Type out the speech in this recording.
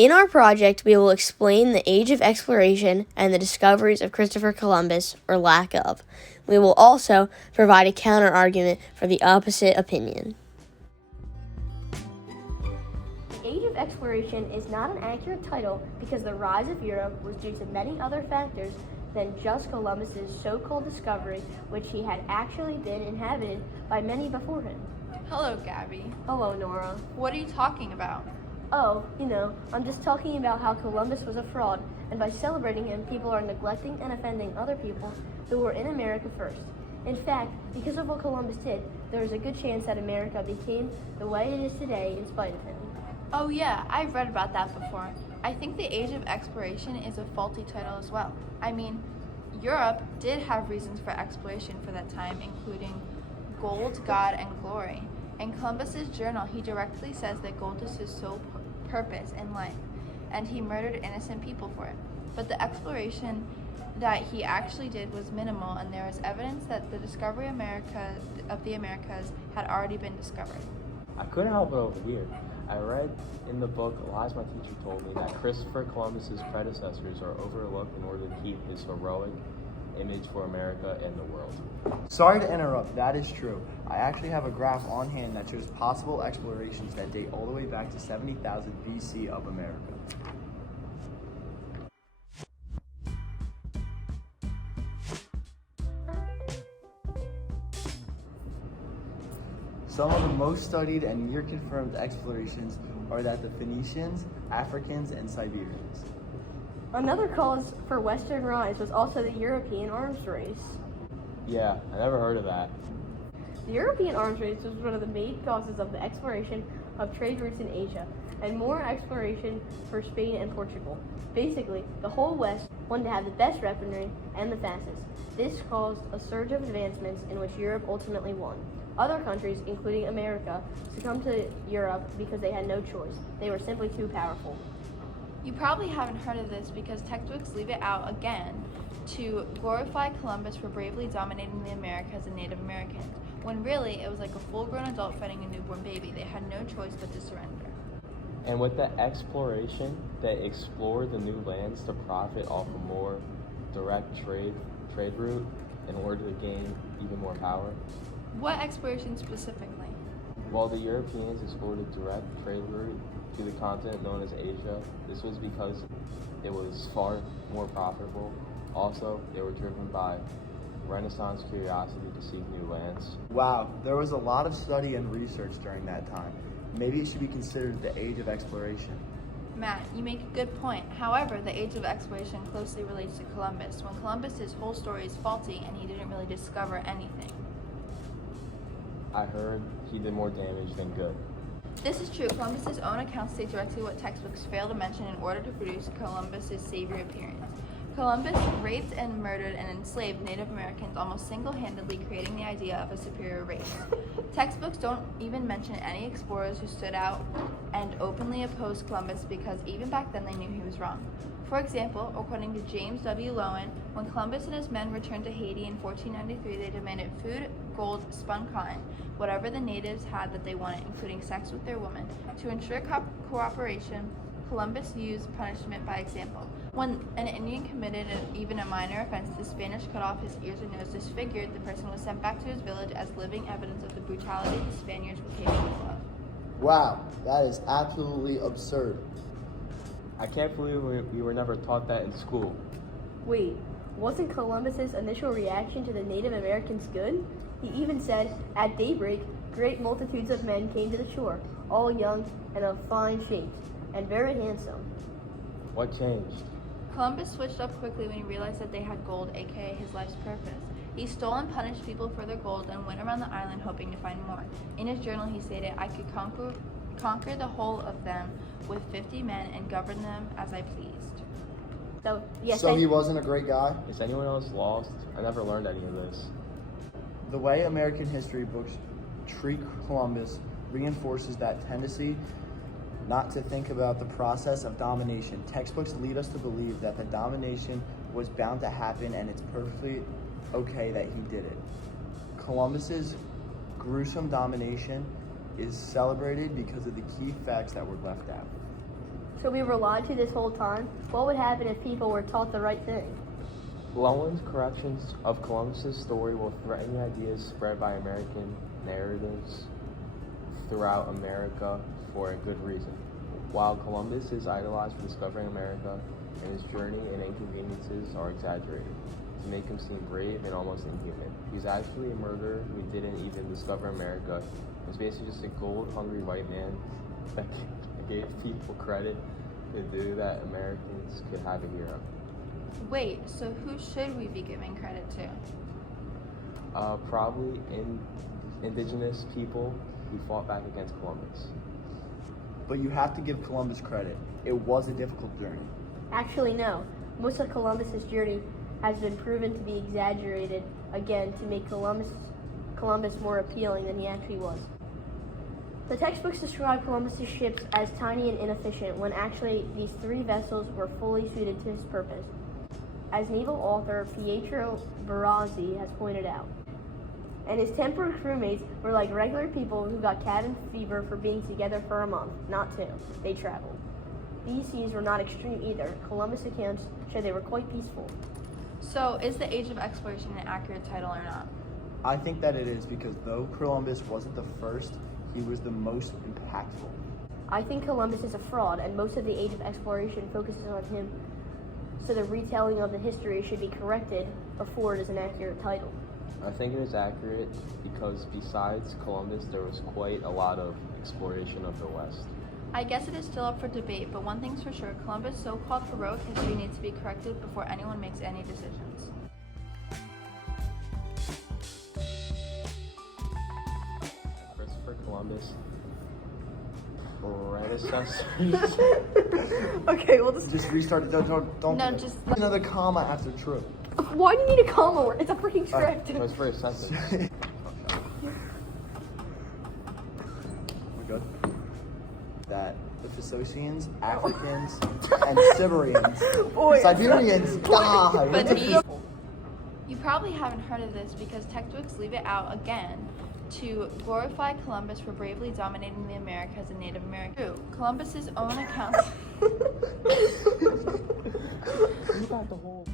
In our project, we will explain the age of exploration and the discoveries of Christopher Columbus, or lack of. We will also provide a counter-argument for the opposite opinion. Age of exploration is not an accurate title because the rise of Europe was due to many other factors than just Columbus's so-called discovery, which he had actually been inhabited by many before him. Hello, Gabby. Hello, Nora. What are you talking about? Oh, I'm just talking about how Columbus was a fraud, and by celebrating him, people are neglecting and offending other people who were in America first. In fact, because of what Columbus did, there is a good chance that America became the way it is today in spite of him. Oh yeah, I've read about that before. I think the Age of Exploration is a faulty title as well. I mean, Europe did have reasons for exploration for that time, including gold, God, and glory. In Columbus's journal, he directly says that gold is his sole purpose in life, and he murdered innocent people for it. But the exploration that he actually did was minimal, and there is evidence that the discovery of the Americas had already been discovered. I couldn't help but overhear. I read in the book Lies My Teacher Told Me that Christopher Columbus's predecessors are overlooked in order to keep his heroic image for America and the world. Sorry to interrupt, that is true. I actually have a graph on hand that shows possible explorations that date all the way back to 70,000 BC of America. Some of the most studied and near-confirmed explorations are that the Phoenicians, Africans, and Siberians. Another cause for Western rise was also the European arms race. Yeah, I never heard of that. The European arms race was one of the main causes of the exploration of trade routes in Asia, and more exploration for Spain and Portugal. Basically, the whole West wanted to have the best weaponry and the fastest. This caused a surge of advancements in which Europe ultimately won. Other countries, including America, succumbed to Europe because they had no choice. They were simply too powerful. You probably haven't heard of this because textbooks leave it out again to glorify Columbus for bravely dominating the Americas and Native Americans, when really it was like a full-grown adult fighting a newborn baby. They had no choice but to surrender. And with the exploration, they explored the new lands to profit off a more direct trade route in order to gain even more power. What exploration specifically? While the Europeans explored a direct trade route to the continent known as Asia, this was because it was far more profitable. Also, they were driven by Renaissance curiosity to seek new lands. Wow, there was a lot of study and research during that time. Maybe it should be considered the age of exploration. Matt, you make a good point. However, the age of exploration closely relates to Columbus, when Columbus's whole story is faulty and he didn't really discover anything. I heard he did more damage than good. This is true. Columbus's own accounts state directly what textbooks fail to mention in order to produce Columbus's savior appearance. Columbus raped and murdered and enslaved Native Americans, almost single-handedly creating the idea of a superior race. Textbooks don't even mention any explorers who stood out and openly opposed Columbus because even back then they knew he was wrong. For example, according to James W. Lowen, when Columbus and his men returned to Haiti in 1493, they demanded food, gold, spun cotton, whatever the natives had that they wanted, including sex with their women. To ensure cooperation, Columbus used punishment by example. When an Indian committed even a minor offense, the Spanish cut off his ears or nose disfigured. The person was sent back to his village as living evidence of the brutality the Spaniards were capable of. Wow, that is absolutely absurd. I can't believe we were never taught that in school. Wait, wasn't Columbus's initial reaction to the Native Americans good? He even said, "At daybreak, great multitudes of men came to the shore, all young and of fine shape, and very handsome." What changed? Columbus switched up quickly when he realized that they had gold, aka his life's purpose. He stole and punished people for their gold and went around the island hoping to find more. In his journal, he stated, "I could conquer the whole of them with 50 men and govern them as I pleased." So, yes. So he wasn't a great guy? Is anyone else lost? I never learned any of this. The way American history books treat Columbus reinforces that tendency not to think about the process of domination. Textbooks lead us to believe that the domination was bound to happen and it's perfectly okay that he did it. Columbus's gruesome domination is celebrated because of the key facts that were left out. So we were lied to this whole time? What would happen if people were taught the right thing? Llewellyn's corrections of Columbus's story will threaten the ideas spread by American narratives throughout America for a good reason. While Columbus is idolized for discovering America, and his journey and inconveniences are exaggerated to make him seem brave and almost inhuman. He's actually a murderer who didn't even discover America. He was basically just a gold-hungry white man that gave people credit to do that Americans could have a hero. Wait, so who should we be giving credit to? Probably indigenous people who fought back against Columbus. But you have to give Columbus credit. It was a difficult journey. Actually, no. Most of Columbus's journey has been proven to be exaggerated again to make Columbus more appealing than he actually was. The textbooks describe Columbus's ships as tiny and inefficient when actually these 3 vessels were fully suited to his purpose, as naval author Pietro Barazzi has pointed out. And his temporary crewmates were like regular people who got cabin fever for being together for a month, not 2. They traveled. These seas were not extreme either. Columbus accounts show they were quite peaceful. So, is the Age of Exploration an accurate title or not? I think that it is because though Columbus wasn't the first, he was the most impactful. I think Columbus is a fraud, and most of the Age of Exploration focuses on him, so the retelling of the history should be corrected before it is an accurate title. I think it is accurate because besides Columbus, there was quite a lot of exploration of the West. I guess it is still up for debate, but one thing's for sure, Columbus' so-called heroic history needs to be corrected before anyone makes any decisions. Christopher Columbus' predecessors. Okay, well, Just restart it. Don't No, do it. just- another comma after true. why do you need a comma word? It's a freaking script. That was for a sentence. We're good. That the Thessalians, Africans, and Siberians, Boy, Siberians died. But you probably haven't heard of this because textbooks leave it out again to glorify Columbus for bravely dominating the Americas and Native Americans. True. Columbus's own account. You got the whole.